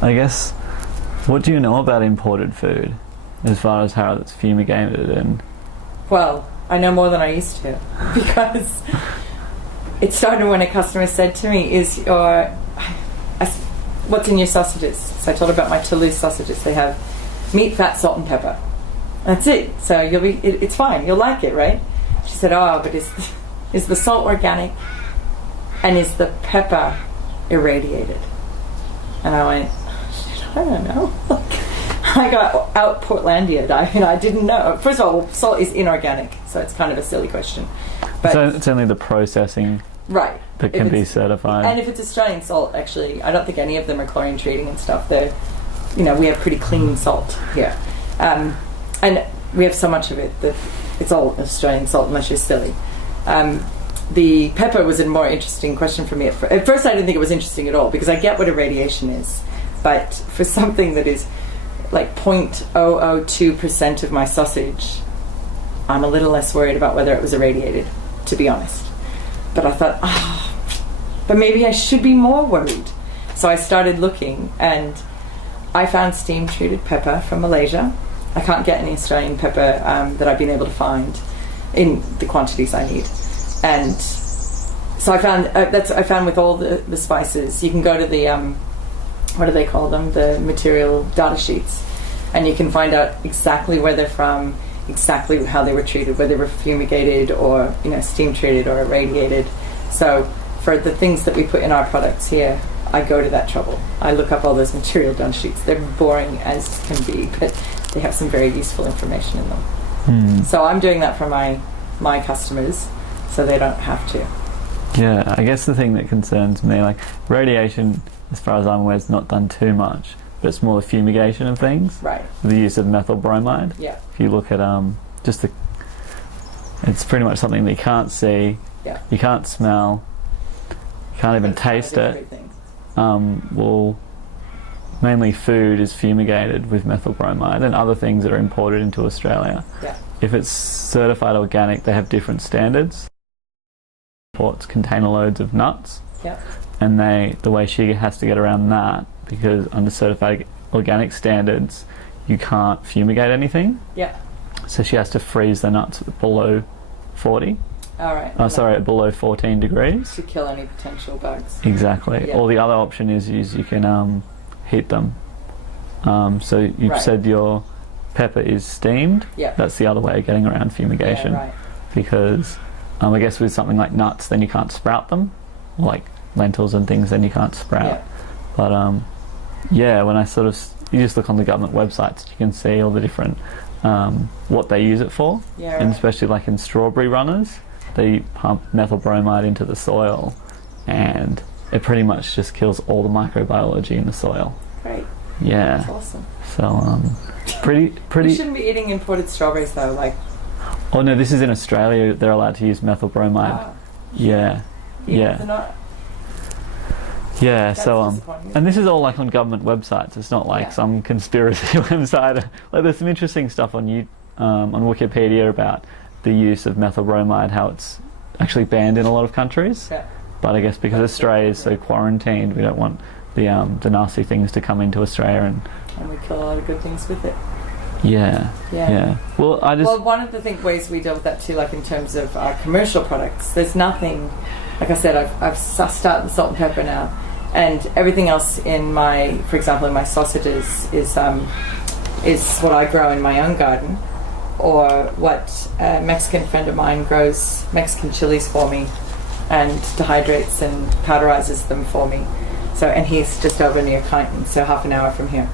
I guess, what do you know about imported food as far as how it's fumigated and... Well, I know more than I used to because it started when a customer said to me, what's in your sausages? So I told her about my Toulouse sausages. They have meat, fat, salt and pepper. That's it. So it's fine. You'll like it, right? She said, oh, but is the salt organic and is the pepper irradiated? And I went, I don't know. I got out Portlandia. I didn't know. First of all, salt is inorganic, so it's kind of a silly question. But so it's only the processing, right, that can be certified. And if it's Australian salt, actually, I don't think any of them are chlorine treating and stuff. They're, we have pretty clean salt here, and we have so much of it that it's all Australian salt, unless you're silly. The pepper was a more interesting question for me. At first, I didn't think it was interesting at all because I get what irradiation is, but for something that is like 0.002% of my sausage, I'm a little less worried about whether it was irradiated, to be honest. But I thought, but maybe I should be more worried. So I started looking, and I found steam-treated pepper from Malaysia. I can't get any Australian pepper that I've been able to find in the quantities I need. And so I found with all the spices, you can go to the what do they call them? The material data sheets, and you can find out exactly where they're from, exactly how they were treated, whether they were fumigated or steam treated or irradiated. So for the things that we put in our products here, I go to that trouble. I look up all those material data sheets. They're boring as can be, but they have some very useful information in them. So I'm doing that for my customers, so they don't have to. Yeah, I guess the thing that concerns me, like radiation, as far as I'm aware, is not done too much, but it's more the fumigation of things. Right. The use of methyl bromide. Yeah. If you look at it's pretty much something that you can't see, you can't smell, you can't even taste it. Mainly food is fumigated with methyl bromide and other things that are imported into Australia. Yeah. If it's certified organic, they have different standards. Imports container loads of nuts. Yeah. And the way she has to get around that, because under certified organic standards, you can't fumigate anything. Yeah. So she has to freeze the nuts at below 40. All right. At below 14 degrees. To kill any potential bugs. Exactly. Yeah. Or the other option is you can heat them. So you've said your pepper is steamed. Yeah. That's the other way of getting around fumigation. Yeah, right. Because I guess with something like nuts, then you can't sprout them. Or like lentils and things, then you can't sprout. Yeah. But when I you just look on the government websites, you can see all the different what they use it for. Yeah, right. And especially like in strawberry runners, they pump methyl bromide into the soil, and it pretty much just kills all the microbiology in the soil. Great. Yeah. That's awesome. So pretty. You shouldn't be eating imported strawberries though. Like. Oh no, this is in Australia. They're allowed to use methyl bromide. Ah. Yeah. Yeah. They're not. Yeah, That's so and this is all like on government websites. It's not like some conspiracy website. Like there's some interesting stuff on Wikipedia about the use of methyl bromide, how it's actually banned in a lot of countries. Yeah. But I guess because Australia is so quarantined, we don't want the nasty things to come into Australia and we kill a lot of good things with it. Yeah. Well, one of the ways we deal with that too, like in terms of our commercial products, there's nothing. Like I said, I've sussed out the salt and pepper now, and everything else for example, in my sausages is what I grow in my own garden, or what a Mexican friend of mine grows Mexican chilies for me, and dehydrates and powderizes them for me. So, and he's just over near Kyneton, so half an hour from here.